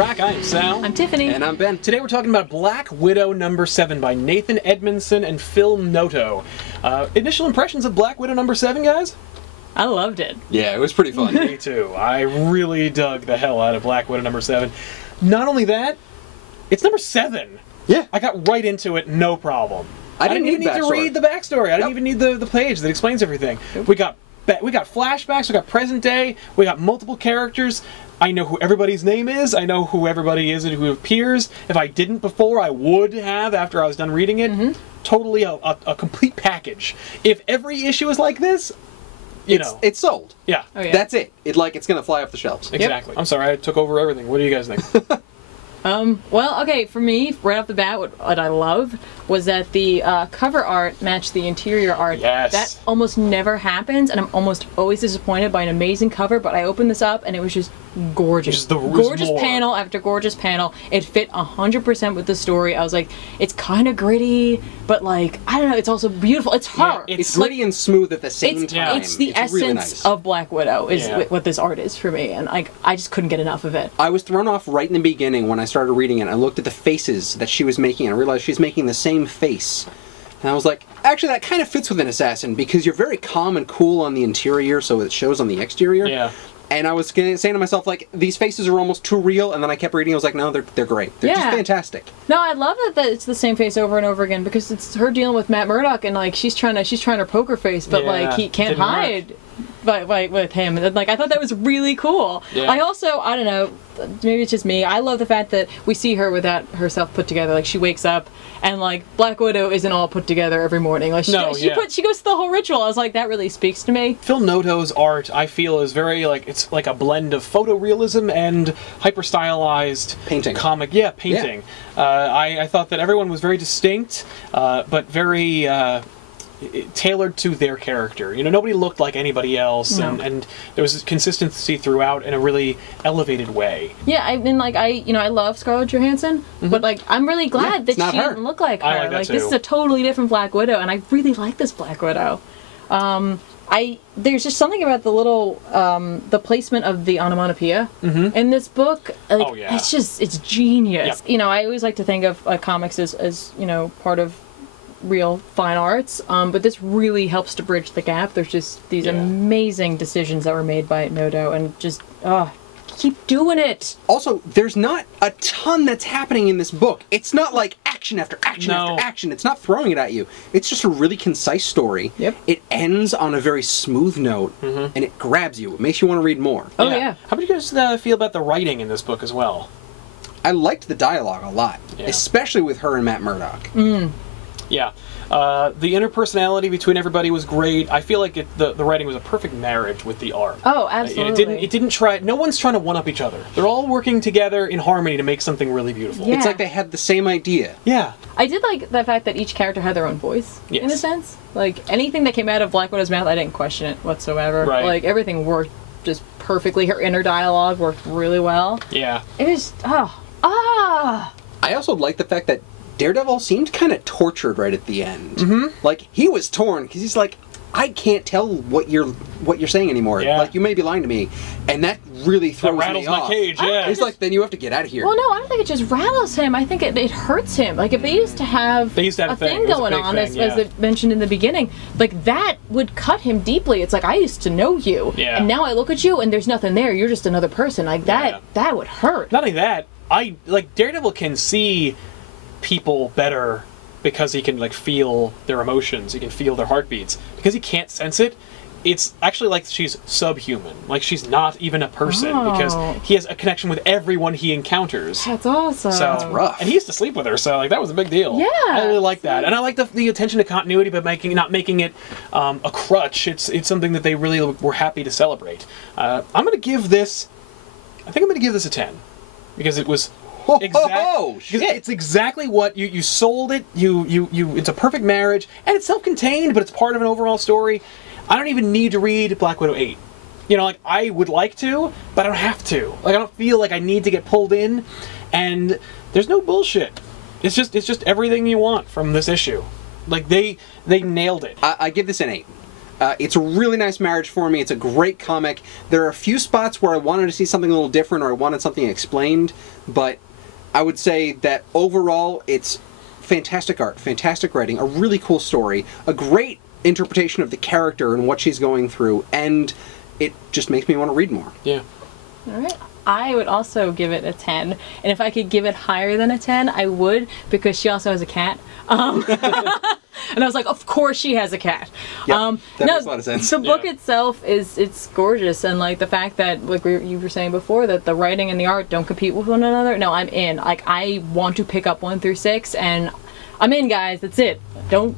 Rack. I am Sal. I'm Tiffany. And I'm Ben. Today we're talking about Black Widow #7 by Nathan Edmondson and Phil Noto. Initial impressions of Black Widow #7, guys? I loved it. Yeah, it was pretty fun. Me too. I really dug the hell out of Black Widow #7. Not only that, it's #7. Yeah. I got right into it, no problem. I didn't even need to read the backstory. I didn't even need the page that explains everything. We got flashbacks, we got present day, we got multiple characters. I know who everybody's name is, I know who everybody is and who appears. If I didn't before, I would have after I was done reading it. Totally a complete package. If every issue is like this, it's sold. Yeah. Oh, yeah. That's it. It's gonna fly off the shelves. Exactly. I'm sorry, I took over everything. What do you guys think? Well, okay, for me, right off the bat, what I loved was that the cover art matched the interior art. Yes. That almost never happens, and I'm almost always disappointed by an amazing cover, but I opened this up, and it was just gorgeous. Gorgeous panel after gorgeous panel. It fit 100% with the story. I was like, it's kind of gritty, but like, I don't know, it's also beautiful. It's her. Yeah, it's gritty and smooth at the same time. It's the essence really nice. of Black Widow, is what this art is for me, and I just couldn't get enough of it. I was thrown off right in the beginning when I started reading it. I looked at the faces that she was making, and I realized she's making the same face. And I was like, actually, that kind of fits with an assassin, because you're very calm and cool on the interior, so it shows on the exterior. Yeah. And I was saying to myself, like, these faces are almost too real, and then I kept reading, I was like, no, they're great. They're just fantastic. No, I love that it's the same face over and over again, because it's her dealing with Matt Murdock, and like she's trying her poker face, but like he can't hide with him. And like, I thought that was really cool. Yeah. I don't know, maybe it's just me, I love the fact that we see her without herself put together. Like, she wakes up and like Black Widow isn't all put together every morning. Like she goes through the whole ritual. I was like, that really speaks to me. Phil Noto's art, I feel, is very like, it's like a blend of photorealism and hyper stylized painting. Painting. I thought that everyone was very distinct, but very tailored to their character. You know, nobody looked like anybody else, and there was consistency throughout in a really elevated way. Yeah, I mean, like, I love Scarlett Johansson, but like, I'm really glad that she didn't look like her. I like that too. This is a totally different Black Widow, and I really like this Black Widow. There's just something about the little the placement of the onomatopoeia in this book. Like, it's genius. Yep. You know, I always like to think of comics as part of real fine arts, but this really helps to bridge the gap. There's just these amazing decisions that were made by Noto, and just keep doing it. Also, there's not a ton that's happening in this book. It's not like action after action after action. It's not throwing it at you. It's just a really concise story. Yep. It ends on a very smooth note, and it grabs you. It makes you want to read more. Oh yeah. How do you guys feel about the writing in this book as well? I liked the dialogue a lot, especially with her and Matt Murdock. Yeah. The interpersonality between everybody was great. I feel like the writing was a perfect marriage with the art. Oh, absolutely. It didn't try. No one's trying to one up each other. They're all working together in harmony to make something really beautiful. Yeah. It's like they had the same idea. Yeah. I did like the fact that each character had their own voice, in a sense. Like, anything that came out of Black Widow's mouth, I didn't question it whatsoever. Right. Like, everything worked just perfectly. Her inner dialogue worked really well. Yeah. It was, I also like the fact that Daredevil seemed kind of tortured right at the end. Like, he was torn, because he's like, I can't tell what you're saying anymore. Yeah. Like, you may be lying to me, and that really throws me off. That rattles my cage, yeah. He's like, then you have to get out of here. well, no, I don't think it just rattles him. I think it hurts him. Like, if they used to have a thing going on, as it mentioned in the beginning, like, that would cut him deeply. It's like, I used to know you, and now I look at you, and there's nothing there. You're just another person. Like, that would hurt. Not only that, Daredevil can see people better because he can like feel their emotions, he can feel their heartbeats. Because he can't sense it, it's actually like she's subhuman, like she's not even a person, because he has a connection with everyone he encounters. That's awesome. So that's rough. And he used to sleep with her, so like that was a big deal. Yeah, I really like that, and I like the attention to continuity, but not making it a crutch. It's something that they really were happy to celebrate. I think I'm gonna give this a 10, because it was it's exactly what you sold it. It's a perfect marriage, and it's self-contained, but it's part of an overall story. I don't even need to read Black Widow 8. You know, like, I would like to, but I don't have to. Like, I don't feel like I need to get pulled in, and there's no bullshit. It's just everything you want from this issue. Like, they nailed it. I give this an 8. It's a really nice marriage for me. It's a great comic. There are a few spots where I wanted to see something a little different or I wanted something explained, but I would say that overall it's fantastic art, fantastic writing, a really cool story, a great interpretation of the character and what she's going through, and it just makes me want to read more. Yeah. All right. I would also give it a 10, and if I could give it higher than a 10, I would, because she also has a cat. And I was like, of course she has a cat. Yeah, that makes a lot of sense. The book itself it's gorgeous, and like the fact that, like you were saying before, that the writing and the art don't compete with one another. No, I'm in. Like, I want to pick up 1 through 6, and I'm in, guys. That's it. Don't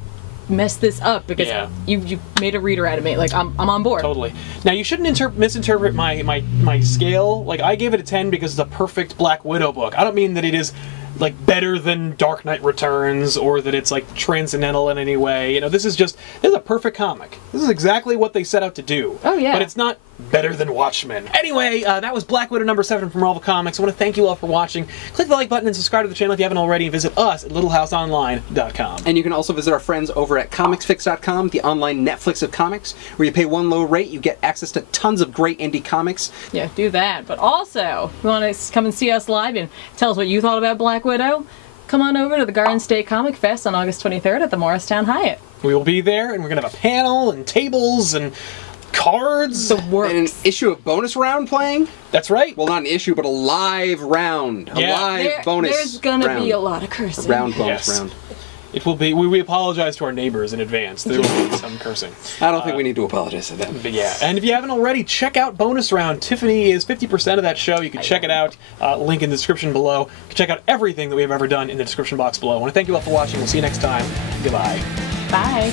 mess this up, because you made a reader out of me. Like, I'm on board. Totally. Now, you shouldn't misinterpret my scale. Like, I gave it a 10 because it's a perfect Black Widow book. I don't mean that it is like better than Dark Knight Returns or that it's like transcendental in any way. You know, this is a perfect comic. This is exactly what they set out to do. Oh yeah. But it's not better than Watchmen. Anyway, that was Black Widow number 7 from Marvel Comics. I want to thank you all for watching. Click the like button and subscribe to the channel if you haven't already, and visit us at littlehouseonline.com. And you can also visit our friends over at comicsfix.com, the online Netflix of comics, where you pay one low rate, you get access to tons of great indie comics. Yeah, do that. But also, if you want to come and see us live and tell us what you thought about Black Widow, come on over to the Garden State Comic Fest on August 23rd at the Morristown Hyatt. We will be there, and we're going to have a panel and tables and cards. The works. And an issue of bonus round playing. That's right. Well, not an issue, but a live round. A live bonus There's gonna round. be a lot of cursing. Round bonus round. It will be. We apologize to our neighbors in advance. There will be some cursing. I don't think we need to apologize to them. But yeah, and if you haven't already, check out Bonus Round. Tiffany is 50% of that show. You can check it out. Link in the description below. You can check out everything that we have ever done in the description box below. I want to thank you all for watching. We'll see you next time. Goodbye. Bye.